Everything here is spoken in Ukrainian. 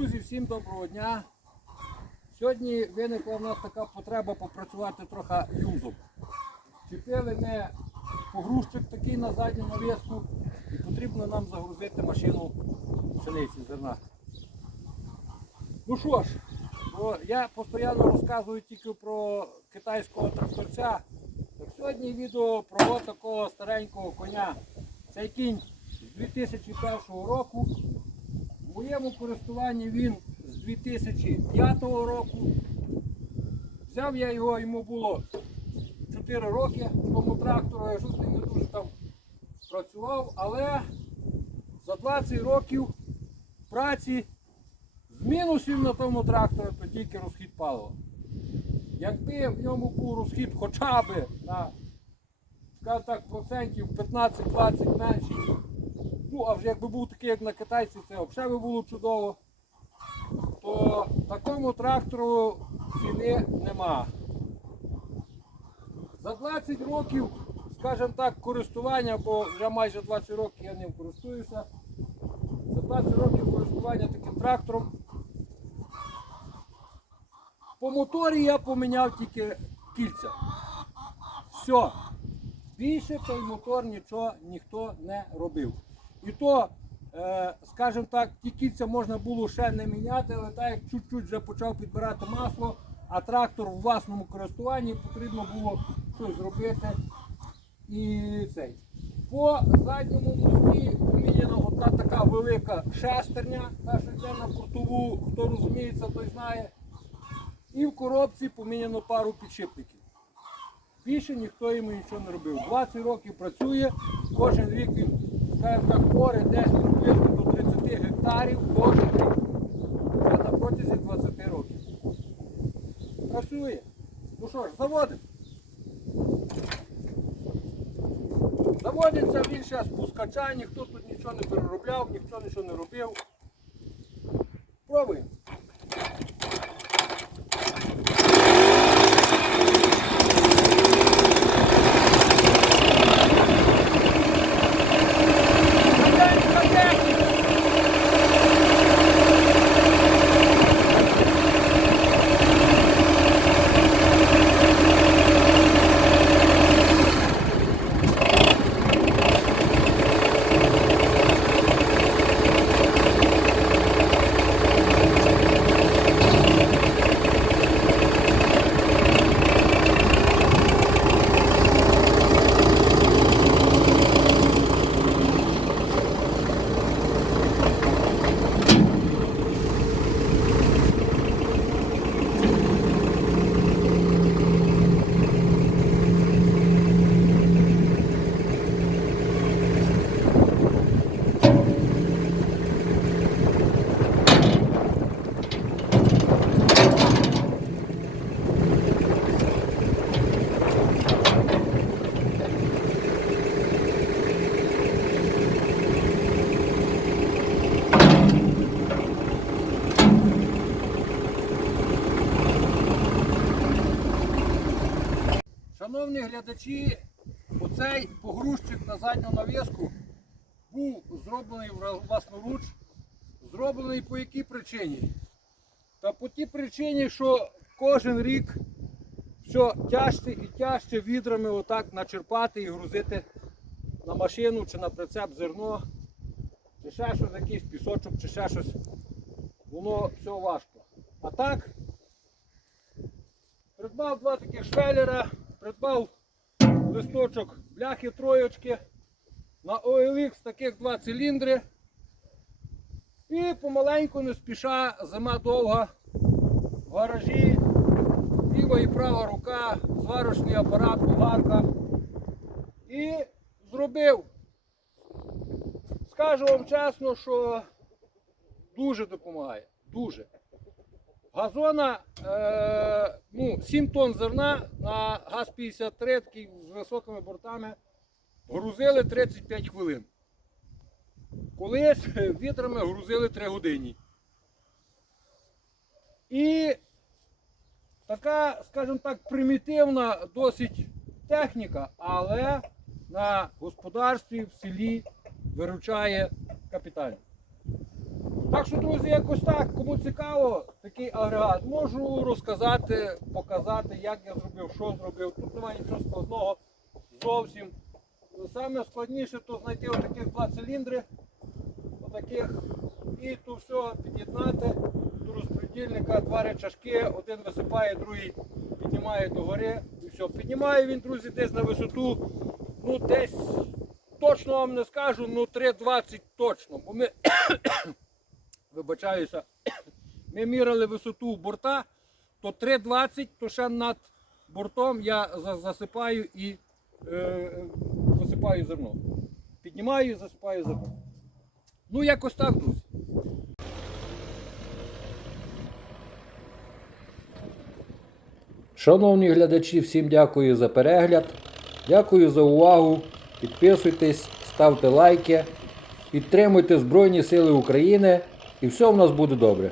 Друзі, всім доброго дня. Сьогодні виникла в нас така потреба попрацювати трохи юзом. Чіпили ми погрузчик такий на задню навіску і потрібно нам загрузити машину пшениці зерна. Ну що ж, я постійно розказую тільки про китайського тракторця. Так сьогодні відео про такого старенького коня. Цей кінь з 2001 року. Моєму користуванні він з 2005 року. Взяв я його, йому було 4 роки тому трактору, я щось не дуже там працював, але за 20 років праці з мінусів на тому тракторі, то тільки розхід палива. Якби в ньому був розхід хоча б на скажімо так, процентів 15-20 менший, ну а вже якби був такий, як на китайці, це взагалі було чудово, то такому трактору ціни нема. За 20 років, скажімо так, користування, бо вже майже 20 років я ним користуюся. За 20 років користування таким трактором. По моторі я поміняв тільки кільця. Все. Більше той мотор нічого ніхто не робив. І то, е, скажімо так, ті кільця можна було ще не міняти, але так як чуть-чуть вже почав підбирати масло, а трактор у власному користуванні потрібно було щось зробити. І цей. По задньому мості поміняна одна така велика шестерня, та що йде на портову, хто розуміється, той знає. І в коробці поміняно пару підшипників. Більше ніхто йому нічого не робив. 20 років працює, кожен рік він, скажімо так, море десь приблизно до 30 гектарів кожен рік. На протязі 20 років. Працює. Ну що ж, заводимо. Заводиться він ще з пускача, ніхто тут нічого не переробляв, ніхто нічого не робив. Пробуємо. Радянська техніка! Шановні глядачі, оцей погрузчик на задню навіску був зроблений власноруч. Зроблений по якій причині? Та по тій причині, що кожен рік все тяжче і тяжче відрами отак начерпати і грузити на машину чи на прицеп зерно, чи ще щось, якийсь пісочок, чи ще щось. Воно все важко. А так, Придбав два таких швеллера, придбав листочок бляхи троєчки, на OLX таких два циліндри. І помаленьку не спіша, зима довга, в гаражі, ліва і права рука, зварочний апарат, болгарка. І зробив. Скажу вам чесно, що дуже допомагає. Дуже. Газона е, ну, 7 тонн зерна на ГАЗ-53 такий з високими бортами грузили 35 хвилин. Колись вітрами грузили 3 години. І така, скажімо так, примітивна досить техніка, але на господарстві в селі виручає капітально. Так що, друзі, якось так, кому цікаво, такий агрегат, можу розказати, показати, як я зробив, що зробив. Тут немає нічого складного зовсім. Саме складніше то знайти отаких два циліндри, отаких, і то все під'єднати до розподільника, два речашки, один висипає, другий піднімає догори. І все. Піднімає він, друзі, десь на висоту, ну десь точно вам не скажу, ну 3,20 точно. Бо ми вибачаюся, ми міряли висоту борта, то 3,20, то ще над бортом я засипаю і е, висипаю зерно. Піднімаю і засипаю зерно. Ну, якось так, друзі. Шановні глядачі, всім дякую за перегляд. Дякую за увагу. Підписуйтесь, ставте лайки, підтримуйте Збройні Сили України і все у нас буде добре.